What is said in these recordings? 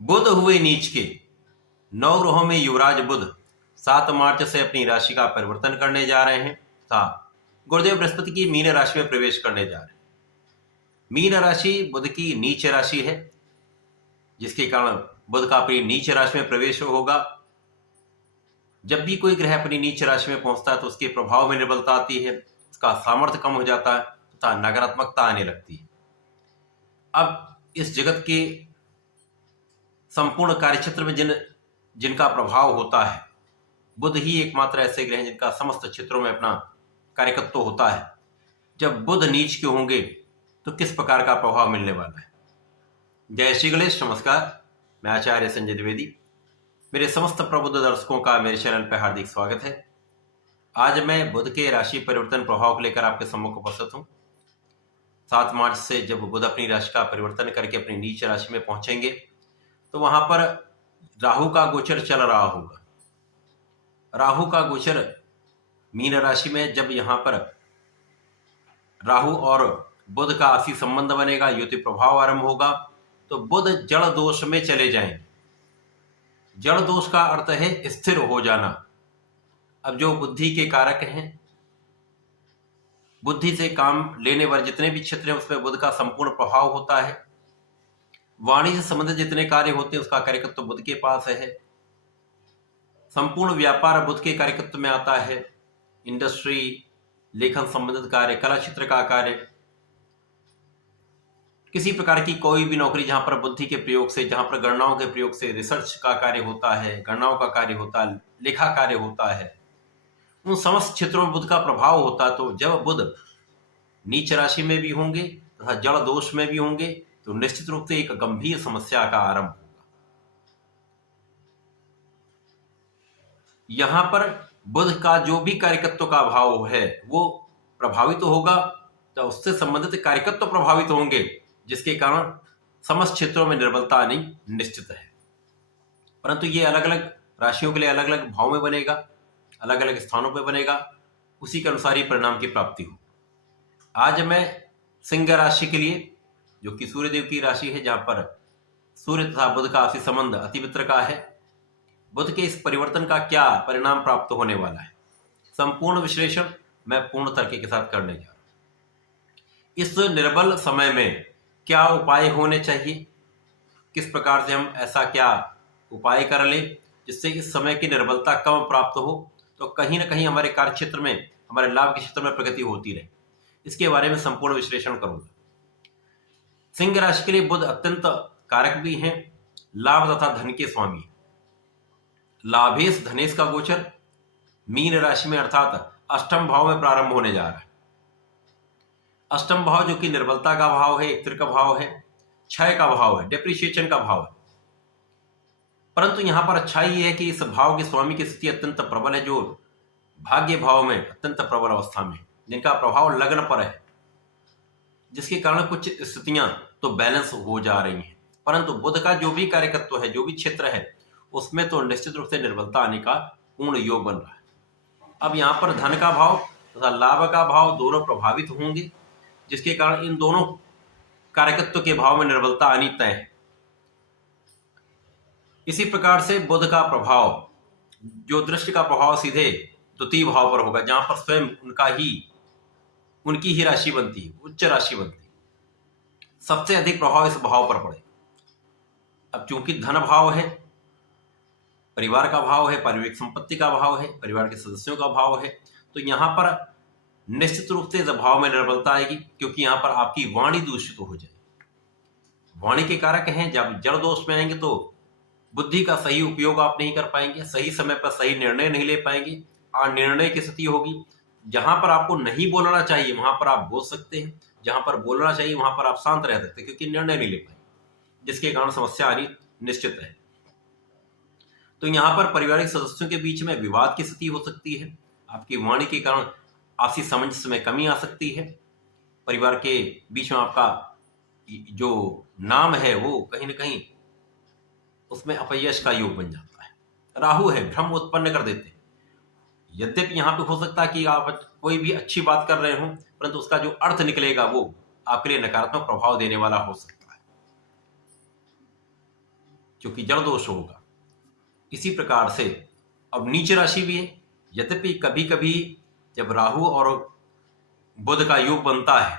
बुध हुए नीच के। नौ ग्रहों में युवराज बुध 7 मार्च से अपनी राशि का परिवर्तन करने जा रहे हैं तथा गुरुदेव बृहस्पति की मीन राशि में प्रवेश करने जा रहे हैं। मीन राशि बुध की नीच राशि है, जिसके कारण बुध का अपनी नीच राशि में प्रवेश होगा। जब भी कोई ग्रह अपनी नीच राशि में पहुंचता है तो उसके प्रभाव में निर्बलता आती है, उसका सामर्थ्य कम हो जाता है तथा नकारात्मकता आने लगती है। अब इस जगत के संपूर्ण कार्यक्षेत्र में जिनका प्रभाव होता है, बुध ही एकमात्र ऐसे ग्रह हैं जिनका समस्त क्षेत्रों में अपना कार्यकत्व होता है। जब बुध नीच के होंगे तो किस प्रकार का प्रभाव मिलने वाला है। जय श्री गणेश, नमस्कार। मैं आचार्य संजय द्विवेदी। मेरे समस्त प्रबुद्ध दर्शकों का मेरे चैनल पर हार्दिक स्वागत है। आज मैं बुध के राशि परिवर्तन प्रभाव को लेकर आपके सम्मुख उपस्थित हूँ। 7 मार्च से जब बुध अपनी राशि का परिवर्तन करके अपनी नीच राशि में पहुंचेंगे तो वहां पर राहु का गोचर चल रहा होगा। राहु का गोचर मीन राशि में, जब यहां पर राहु और बुध का आपसी संबंध बनेगा, युति प्रभाव आरंभ होगा, तो बुध जड़ दोष में चले जाएंगे। जड़ दोष का अर्थ है स्थिर हो जाना। अब जो बुद्धि के कारक हैं, बुद्धि से काम लेने वाले जितने भी क्षेत्र हैं उसमें बुध का संपूर्ण प्रभाव होता है। वाणी से संबंधित जितने कार्य होते हैं उसका कार्यकत्व तो बुध के पास है। संपूर्ण व्यापार बुध के कार्यकत्व में आता है। इंडस्ट्री, लेखन संबंधित कार्य, कला क्षेत्र का कार्य, किसी प्रकार की कोई भी नौकरी जहां पर बुद्धि के प्रयोग से, जहां पर गणनाओं के प्रयोग से रिसर्च का कार्य होता है, गणनाओं का कार्य होता है, लेखा कार्य होता है, उन समस्त क्षेत्रों में बुध का प्रभाव होता है। तो जब बुध नीच राशि में भी होंगे तथा जड़ दोष में भी होंगे तो निश्चित रूप से एक गंभीर समस्या का आरंभ होगा। यहां पर बुध का जो भी कार्यकत्व का भाव है वो प्रभावित होगा, तो उससे संबंधित कार्यकत्व प्रभावित होंगे, जिसके कारण समस्त क्षेत्रों में निर्बलता आनी निश्चित है। परंतु ये अलग अलग राशियों के लिए अलग अलग भाव में बनेगा, अलग अलग स्थानों पर बनेगा, उसी के अनुसार ही परिणाम की प्राप्ति हो। आज मैं सिंह राशि के लिए, जो कि सूर्यदेव की राशि है, जहां पर सूर्य तथा बुध का आपसी संबंध अति मित्र का है, बुध के इस परिवर्तन का क्या परिणाम प्राप्त होने वाला है, संपूर्ण विश्लेषण मैं पूर्ण तर्क के साथ करने जा रहा हूं। इस निर्बल समय में क्या उपाय होने चाहिए, किस प्रकार से हम ऐसा क्या उपाय कर लें जिससे इस समय की निर्बलता कम प्राप्त हो, तो कहीं ना कहीं हमारे कार्य क्षेत्र में, हमारे लाभ के क्षेत्र में प्रगति होती रहे, इसके बारे में संपूर्ण विश्लेषण करूंगा। सिंह राशि के लिए बुध अत्यंत कारक भी हैं, लाभ तथा धन के स्वामी। लाभेश धनेश का गोचर मीन राशि में अर्थात अष्टम भाव में प्रारंभ होने जा रहा है। अष्टम भाव जो कि निर्बलता का भाव है, एक का भाव है, क्षय का भाव है, डेप्रिशिएशन का भाव है। परंतु यहां पर अच्छाई है कि इस भाव के स्वामी की स्थिति अत्यंत प्रबल है, जो भाग्य भाव में अत्यंत प्रबल अवस्था में, जिनका प्रभाव लग्न पर है, जिसके कारण कुछ स्थितियां तो बैलेंस हो जा रही हैं। परंतु बुध का जो भी कार्यकत्व है, जो भी क्षेत्र है, उसमें तो निश्चित रूप से निर्बलता आने का पूर्ण योग बन रहा है। अब यहां पर धन का भाव तथा लाभ का भाव दोनों प्रभावित होंगे, जिसके कारण इन दोनों कार्यकत्व के भाव में निर्बलता आनी तय है। इसी प्रकार से बुध का प्रभाव, जो दृष्टि का प्रभाव सीधे द्वितीय भाव पर होगा, जहां पर स्वयं उनकी ही राशि बनती है, उच्च राशि बनती है, सबसे अधिक प्रभाव इस भाव पर पड़े। अब चूंकि धन भाव है, परिवार का भाव है, पारिवारिक संपत्ति का भाव है, परिवार के सदस्यों का भाव है, तो यहां पर निश्चित रूप से इस भाव में निर्बलता आएगी, क्योंकि यहां पर आपकी वाणी दूषित हो जाएगी। वाणी के कारक हैं, जब जड़ दोष में आएंगे तो बुद्धि का सही उपयोग आप नहीं कर पाएंगे, सही समय पर सही निर्णय नहीं ले पाएंगे, निर्णय की स्थिति होगी। जहां पर आपको नहीं बोलना चाहिए वहां पर आप बोल सकते हैं, जहां पर बोलना चाहिए वहां पर आप शांत रह सकते हैं, क्योंकि निर्णय नहीं ले पाएंगे, जिसके कारण समस्या आनी निश्चित है। तो यहां पर पारिवारिक सदस्यों के बीच में विवाद की स्थिति हो सकती है। आपकी वाणी के कारण आपसी सामंजस्य में कमी आ सकती है। परिवार के बीच में आपका जो नाम है वो कहीं ना कहीं उसमें अपयश का योग बन जाता है। राहु है, भ्रम उत्पन्न कर देते हैं। यद्यपि यहां पे हो सकता है कि आप कोई भी अच्छी बात कर रहे हो, परंतु उसका जो अर्थ निकलेगा वो आपके लिए नकारात्मक प्रभाव देने वाला हो सकता है। क्योंकि जड़ दोष होगा। इसी प्रकार से अब नीच राशि भी है। यद्यपि कभी कभी जब राहु और बुध का योग बनता है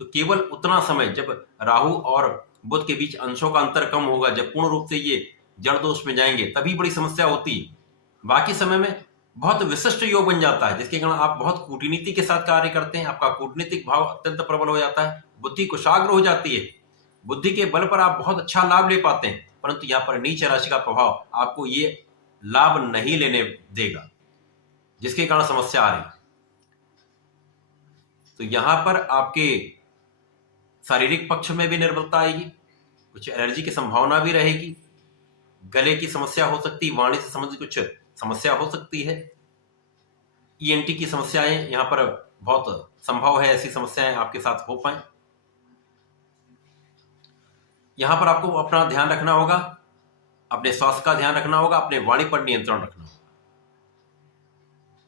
तो केवल उतना समय जब राहु और बुध के बीच अंशों का अंतर कम होगा, जब पूर्ण रूप से ये जड़ दोष में जाएंगे तभी बड़ी समस्या होती है। बाकी समय में बहुत विशिष्ट योग बन जाता है, जिसके कारण आप बहुत कूटनीति के साथ कार्य करते हैं, आपका कूटनीतिक भाव अत्यंत प्रबल हो जाता है, बुद्धि कुशाग्र हो जाती है, बुद्धि के बल पर आप बहुत अच्छा लाभ ले पाते हैं। परंतु यहाँ पर नीच राशि का प्रभाव आपको ये लाभ नहीं लेने देगा, जिसके कारण समस्या आ रही है। तो यहां पर आपके शारीरिक पक्ष में भी निर्बलता आएगी, कुछ एलर्जी की संभावना भी रहेगी, गले की समस्या हो सकती है, वाणी से संबंधित कुछ समस्या हो सकती है, ईएनटी की समस्याएं यहां पर बहुत संभव है, ऐसी समस्याएं आपके साथ हो पाए। यहां पर आपको अपना ध्यान रखना होगा, अपने स्वास्थ्य का ध्यान रखना होगा, अपने वाणी पर नियंत्रण रखना होगा।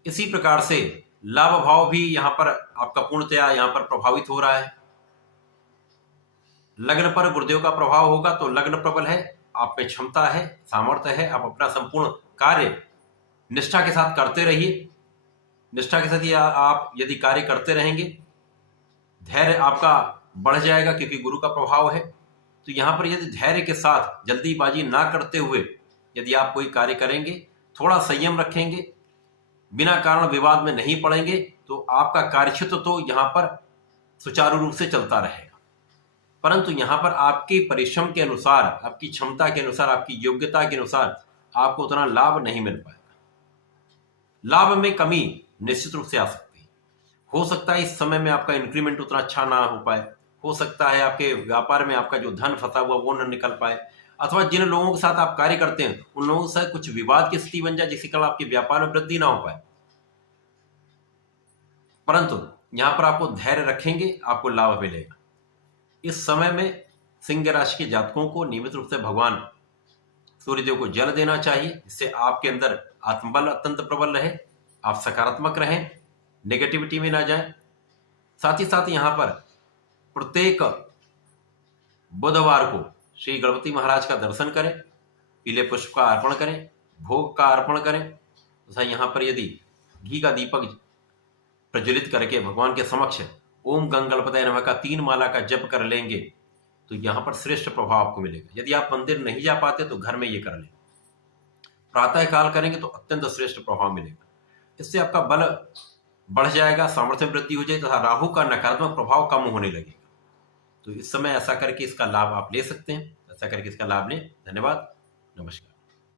इसी प्रकार से लाभ भाव भी यहां पर आपका पूर्णतया यहां पर प्रभावित हो रहा है। लग्न पर गुरुदेव का प्रभाव होगा तो लग्न प्रबल है, आप में क्षमता है, सामर्थ्य है, आप अपना संपूर्ण कार्य निष्ठा के साथ करते रहिए। निष्ठा के साथ आप यदि कार्य करते रहेंगे, धैर्य आपका बढ़ जाएगा क्योंकि गुरु का प्रभाव है। तो यहां पर यदि धैर्य के साथ जल्दीबाजी ना करते हुए यदि आप कोई कार्य करेंगे, थोड़ा संयम रखेंगे, बिना कारण विवाद में नहीं पड़ेंगे, तो आपका कार्यक्षेत्र तो यहां पर सुचारू रूप से चलता रहेगा। परंतु यहां पर आपके परिश्रम के अनुसार, आपकी क्षमता के अनुसार, आपकी योग्यता के अनुसार आपको उतना लाभ नहीं मिल पाएगा। लाभ में कमी निश्चित रूप से आ सकती है। हो सकता है इस समय में आपका इंक्रीमेंट उतना अच्छा ना हो पाए, हो सकता है आपके व्यापार में आपका जो धन फंसा हुआ वो न निकल पाए, अथवा जिन लोगों के साथ आप कार्य करते हैं उन लोगों के साथ कुछ विवाद की स्थिति बन जाए, जिसके कारण आपके व्यापार में वृद्धि ना हो पाए। परंतु यहां पर आपको धैर्य रखेंगे, आपको लाभ मिलेगा। इस समय में सिंह राशि के जातकों को नियमित रूप से भगवान सूर्यदेव को जल देना चाहिए, जिससे आपके अंदर आत्मबल अत्यंत प्रबल रहे, आप सकारात्मक रहें, नेगेटिविटी में ना जाएं। साथ ही साथ यहां पर प्रत्येक बुधवार को श्री गणपति महाराज का दर्शन करें, पीले पुष्प का अर्पण करें, भोग का अर्पण करें तथा यहां पर यदि घी का दीपक प्रज्वलित करके भगवान के समक्ष ओम गंगणपतये नमः का 3 माला का जप कर लेंगे तो यहां पर श्रेष्ठ प्रभाव आपको मिलेगा। यदि आप मंदिर नहीं जा पाते तो घर में ये कर लें, प्रातः काल करेंगे तो अत्यंत श्रेष्ठ प्रभाव मिलेगा। इससे आपका बल बढ़ जाएगा, सामर्थ्य में वृद्धि हो जाएगी तथा राहु का नकारात्मक प्रभाव कम होने लगेगा। तो इस समय ऐसा करके इसका लाभ आप ले सकते हैं, ऐसा करके इसका लाभ लें। धन्यवाद, नमस्कार।